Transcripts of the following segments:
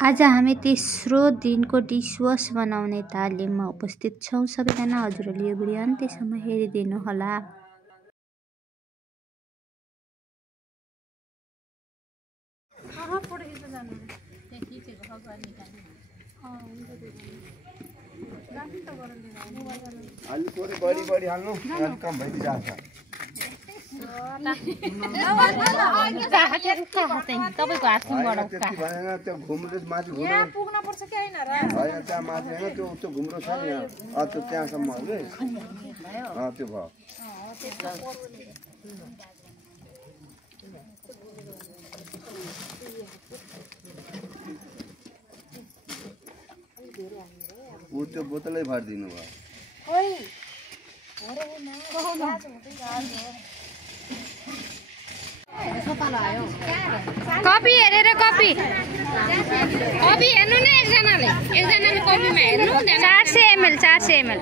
आज हामी तेस्रो दिनको डिसवास बनाउने तालिममा उपस्थित छौं। सबैजना हजुरहरूले यो भिडियो अन्त्यसम्म हेरिदिनु होला। अलि थोरै बढी हाल्नु, अलि कम भइदिन्छ। तपाईको हातबाट त्यो घुम्रो माथि यहाँ पुग्न पर्छ कि हैन र? हैन त्यहाँ माथि हैन त्यो घुम्रो छ नि यहाँ। त्यो त्यहाँसम्म हो के? त्यो भयो। उ त्यो बोतलै भर्दिनु भयो। ओइ अरे ना कपी हेरेर कपी हेर्नु नि एकजनाले कपीमा हेर्नु 400 ml 400 ml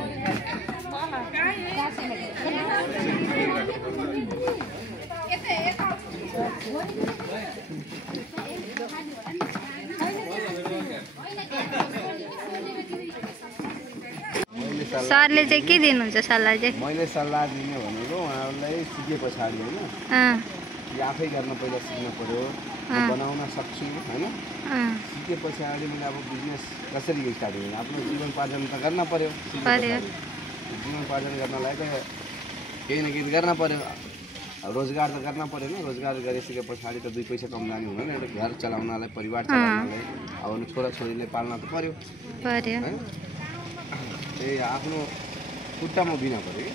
सरले चाहिँ के दिनुहुन्छ सल्लाह चाहिँ? मैले सल्लाह दिने भनेको उहाँहरूलाई सिके पछाडि हैन आफै गर्न पहिला सिक्नु पर्यो, बनाउन सक्छु हैन। सिके पछाडि मैले अब बिजनेस कसरी स्टार्ट गर्ने, आफ्नो जीवनोपार्जन त गर्न पर्यो। जीवनोपार्जन गर्नलाई त केही न केही गर्न पर्यो, रोजगार त गर्न पर्यो नि। रोजगार गरिसके पछाडि त 2 पैसा कमाउने हुँदैन, एउटा घर चलाउनलाई, परिवार चलाउनलाई, अब छोराछोरीले पाल्न त पर्यो। त्यही आफ्नो खुट्टामा बिना पर्यो कि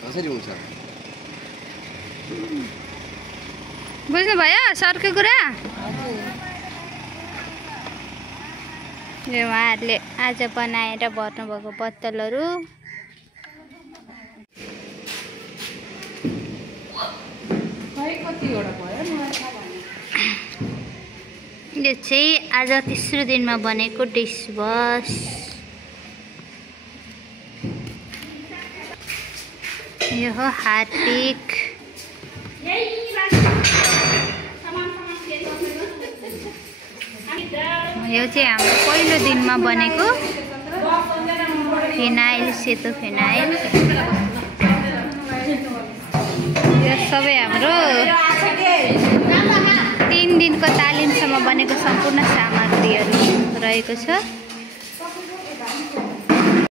कसरी हुन्छ? बुझ्नु भयो सरको कुरा? यो उहाँहरूले आज बनाएर भर्नुभएको बोतलहरू यो चाहिँ आज तेस्रो दिनमा बनेको डिसवास। यो हो हार्पिक। यो चाहिँ हाम्रो पहिलो दिनमा बनेको फिनाइल, सेतो फिनाइल। यो सबै हाम्रो 3 दिनको तालिमसम्म बनेको सम्पूर्ण सामग्रीहरू रहेको छ।